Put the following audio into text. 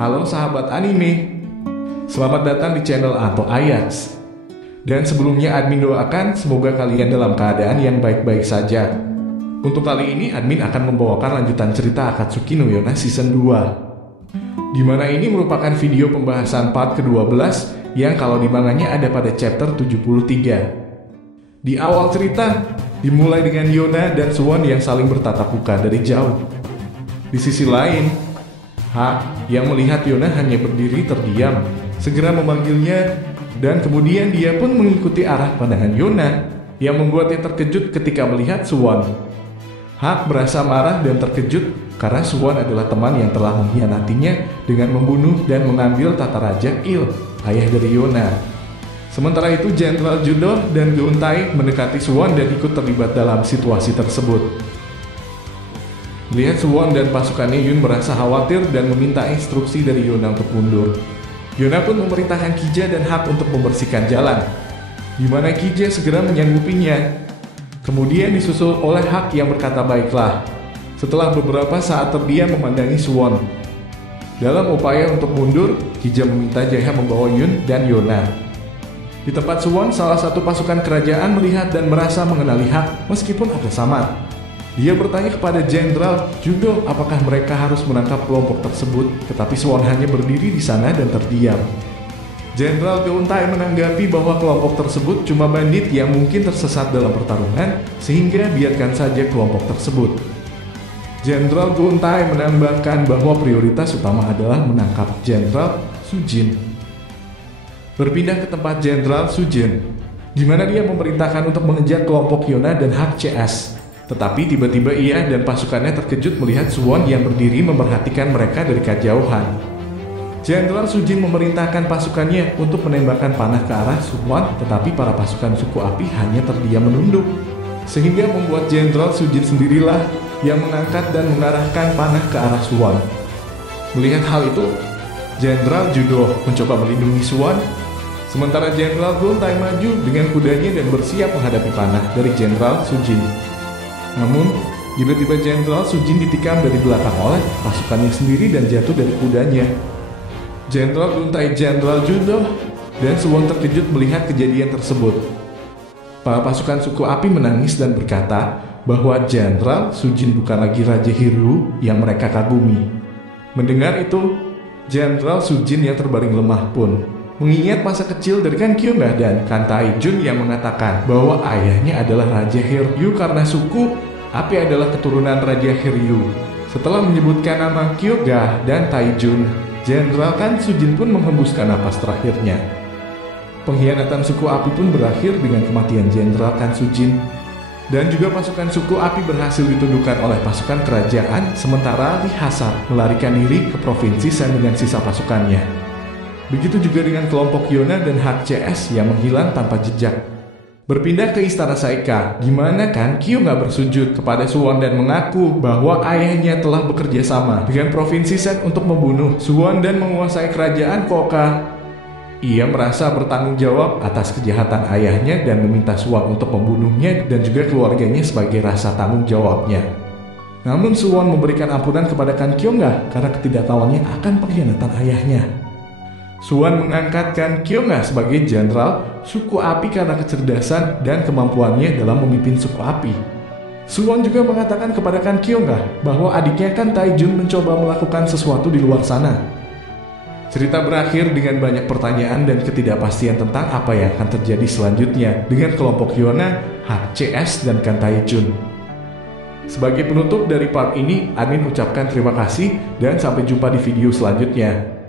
Halo sahabat anime, selamat datang di channel Anto Ayats. Dan sebelumnya admin doakan semoga kalian dalam keadaan yang baik-baik saja. Untuk kali ini admin akan membawakan lanjutan cerita Akatsuki no Yona Season 2, di mana ini merupakan video pembahasan part ke-12 yang kalau di manganya ada pada chapter 73. Di awal cerita, dimulai dengan Yona dan Swan yang saling bertatap muka dari jauh. Di sisi lain, Hak yang melihat Yona hanya berdiri terdiam, segera memanggilnya, dan kemudian dia pun mengikuti arah pandangan Yona, yang membuatnya terkejut ketika melihat Swan. Hak merasa marah dan terkejut karena Swan adalah teman yang telah mengkhianatinya dengan membunuh dan mengambil tata raja Il, ayah dari Yona. Sementara itu Jenderal Judo dan Geuntai mendekati Swan dan ikut terlibat dalam situasi tersebut. Melihat Swan dan pasukannya, Yun merasa khawatir dan meminta instruksi dari Yona untuk mundur. Yona pun memerintahkan Kija dan Hak untuk membersihkan jalan, di mana Kija segera menyanggupinya. Kemudian disusul oleh Hak yang berkata baiklah. Setelah beberapa saat terdiam memandangi Swan. Dalam upaya untuk mundur, Kija meminta Jaya membawa Yun dan Yona. Di tempat Swan, salah satu pasukan kerajaan melihat dan merasa mengenali Hak meskipun agak samar. Dia bertanya kepada Jenderal Judo apakah mereka harus menangkap kelompok tersebut, tetapi Swan hanya berdiri di sana dan terdiam. Jenderal Geuntai menanggapi bahwa kelompok tersebut cuma bandit yang mungkin tersesat dalam pertarungan, sehingga biarkan saja kelompok tersebut. Jenderal Geuntai menambahkan bahwa prioritas utama adalah menangkap Jenderal Sujin. Berpindah ke tempat Jenderal Sujin, di mana dia memerintahkan untuk mengejar kelompok Yona dan Hak CS. Tetapi tiba-tiba ia dan pasukannya terkejut melihat Swan yang berdiri memperhatikan mereka dari kejauhan. Jenderal Sujin memerintahkan pasukannya untuk menembakkan panah ke arah Swan, tetapi para pasukan suku api hanya terdiam menunduk. Sehingga membuat Jenderal Sujin sendirilah yang mengangkat dan mengarahkan panah ke arah Swan. Melihat hal itu, Jenderal Judo mencoba melindungi Swan, sementara Jenderal Geuntai maju dengan kudanya dan bersiap menghadapi panah dari Jenderal Sujin. Namun, tiba-tiba Jenderal Sujin ditikam dari belakang oleh pasukannya sendiri dan jatuh dari kudanya. Jenderal Geuntai, Jenderal Judo, dan Swan terkejut melihat kejadian tersebut. Para pasukan suku api menangis dan berkata bahwa Jenderal Sujin bukan lagi Raja Hiryu yang mereka kagumi. Mendengar itu, Jenderal Sujin yang terbaring lemah pun mengingat masa kecil dari Kan Kyunga dan Kan Taijun yang mengatakan bahwa ayahnya adalah Raja Hiryu karena suku api adalah keturunan Raja Hiryu. Setelah menyebutkan nama Kyoga dan Taijun, Jenderal Kan Sujin pun menghembuskan napas terakhirnya. Pengkhianatan suku api pun berakhir dengan kematian Jenderal Kan Sujin, dan juga pasukan suku api berhasil ditundukkan oleh pasukan kerajaan, sementara Lee Hasan melarikan diri ke provinsi Sen dengan sisa pasukannya. Begitu juga dengan kelompok Yona dan Hak CS yang menghilang tanpa jejak. Berpindah ke istana Saika, di mana Kan Kyunga bersujud kepada Swan dan mengaku bahwa ayahnya telah bekerja sama dengan provinsi Sen untuk membunuh Swan dan menguasai kerajaan Koka. Ia merasa bertanggung jawab atas kejahatan ayahnya dan meminta Swan untuk membunuhnya dan juga keluarganya sebagai rasa tanggung jawabnya. Namun Swan memberikan ampunan kepada Kan Kyunga karena ketidaktahuannya akan pengkhianatan ayahnya. Swan mengangkat Kan Kyunga sebagai jenderal suku api karena kecerdasan dan kemampuannya dalam memimpin suku api. Swan juga mengatakan kepada Kan Kyunga bahwa adiknya Kan Taijun mencoba melakukan sesuatu di luar sana. Cerita berakhir dengan banyak pertanyaan dan ketidakpastian tentang apa yang akan terjadi selanjutnya dengan kelompok Yona, HCS, dan Kan Taijun. Sebagai penutup dari part ini, admin ucapkan terima kasih dan sampai jumpa di video selanjutnya.